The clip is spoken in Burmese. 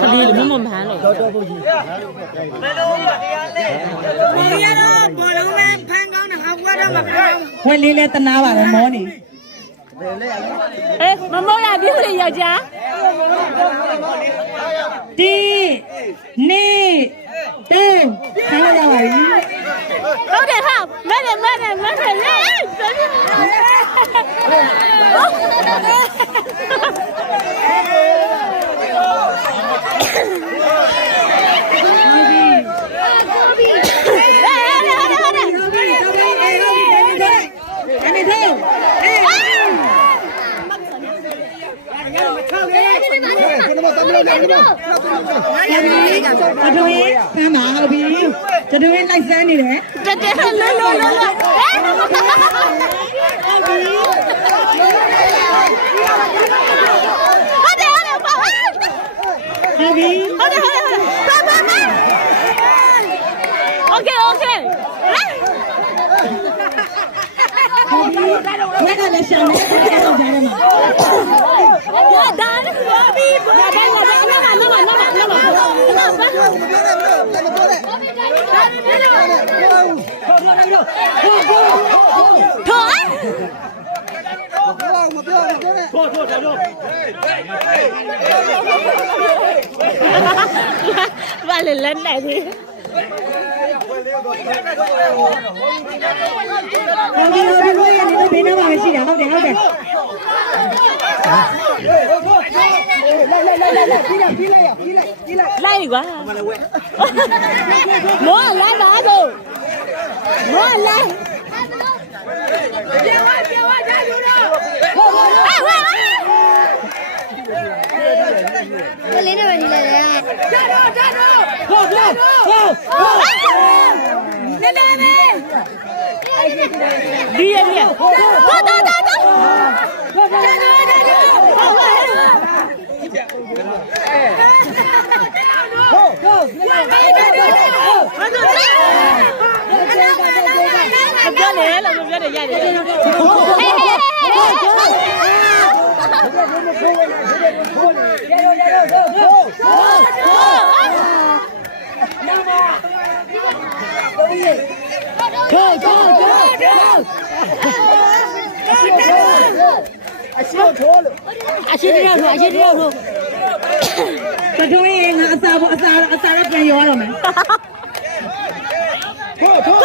ခလေးလေးမမမှန်းလို့တော်တော်ဘုကြီးဘယ်လိုတရားလဲကိုရတော့ဘောလုံးနဲ့ဖန်ကောင်းတဲ့ဟောက်ကွာတော့မပြောဝက်လေးလဲတနာပါတယ်မောနေမမောရပြုလေယောက်ျားဒီနေတုံးခါရပါပြီဟုတ်တယ်ဟာမဲတယ်လေจะดูไลฟ์แซนนี่แหละจะลุลุโอเคไม่กันเลยฉันไม่ต้องใจเลยมาดานพี่vale lên này thì lay quá múa lay đó rồi múa lay cái lấy này là đi 아시리라고 그동이 아싸로 그냥 요하면 더